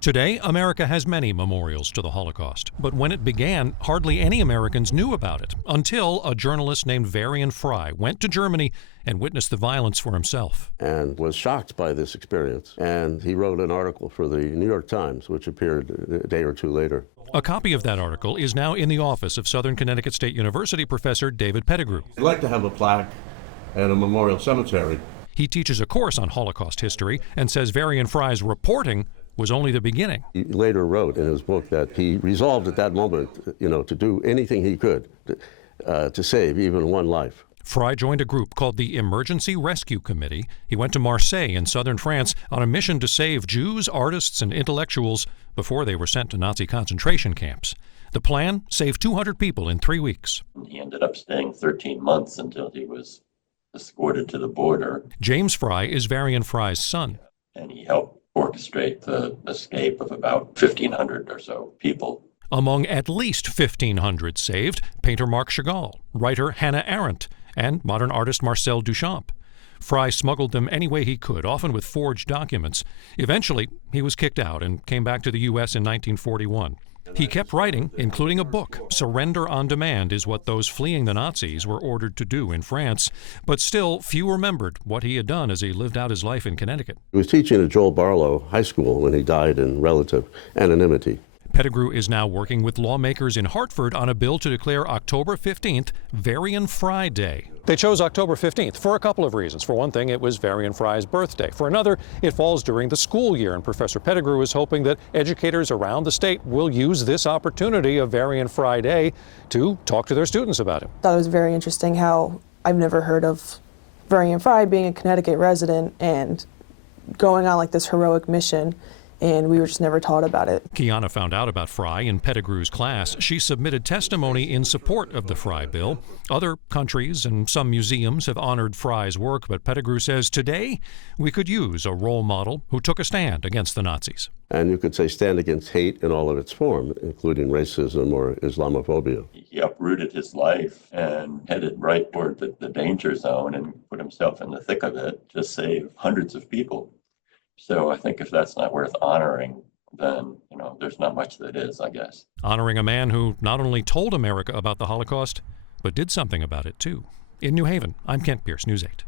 Today, America has many memorials to the Holocaust, but when it began, hardly any Americans knew about it until a journalist named Varian Fry went to Germany and witnessed the violence for himself. And was shocked by this experience. And he wrote an article for the New York Times, which appeared a day or two later. A copy of that article is now in the office of Southern Connecticut State University professor David Pettigrew. I'd like to have a plaque and a memorial cemetery. He teaches a course on Holocaust history and says Varian Fry's reporting was only the beginning. He later wrote in his book that he resolved at that moment, to do anything he could to save even one life. Fry joined a group called the Emergency Rescue Committee. He went to Marseille in southern France on a mission to save Jews, artists, and intellectuals before they were sent to Nazi concentration camps. The plan: save 200 people in 3 weeks. He ended up staying 13 months until he was escorted to the border. James Fry is Varian Fry's son. And he helped orchestrate the escape of about 1,500 or so people. Among at least 1,500 saved, painter Marc Chagall, writer Hannah Arendt, and modern artist Marcel Duchamp. Fry smuggled them any way he could, often with forged documents. Eventually, he was kicked out and came back to the U.S. in 1941. He kept writing, including a book. Surrender on Demand is what those fleeing the Nazis were ordered to do in France. But still, few remembered what he had done as he lived out his life in Connecticut. He was teaching at Joel Barlow High School when he died in relative anonymity. Pettigrew is now working with lawmakers in Hartford on a bill to declare October 15th Varian Fry Day. They chose October 15th for a couple of reasons. For one thing, it was Varian Fry's birthday. For another, it falls during the school year, and Professor Pettigrew is hoping that educators around the state will use this opportunity of Varian Fry Day to talk to their students about him. I thought it was very interesting how I've never heard of Varian Fry being a Connecticut resident and going on like this heroic mission, and we were just never taught about it. Kiana found out about Fry in Pettigrew's class. She submitted testimony in support of the Fry bill. Other countries and some museums have honored Fry's work, but Pettigrew says today we could use a role model who took a stand against the Nazis. And you could say stand against hate in all of its form, including racism or Islamophobia. He uprooted his life and headed right toward the danger zone and put himself in the thick of it to save hundreds of people. So I think if that's not worth honoring, then, there's not much that is, I guess. Honoring a man who not only told America about the Holocaust, but did something about it, too. In New Haven, I'm Kent Pierce, News 8.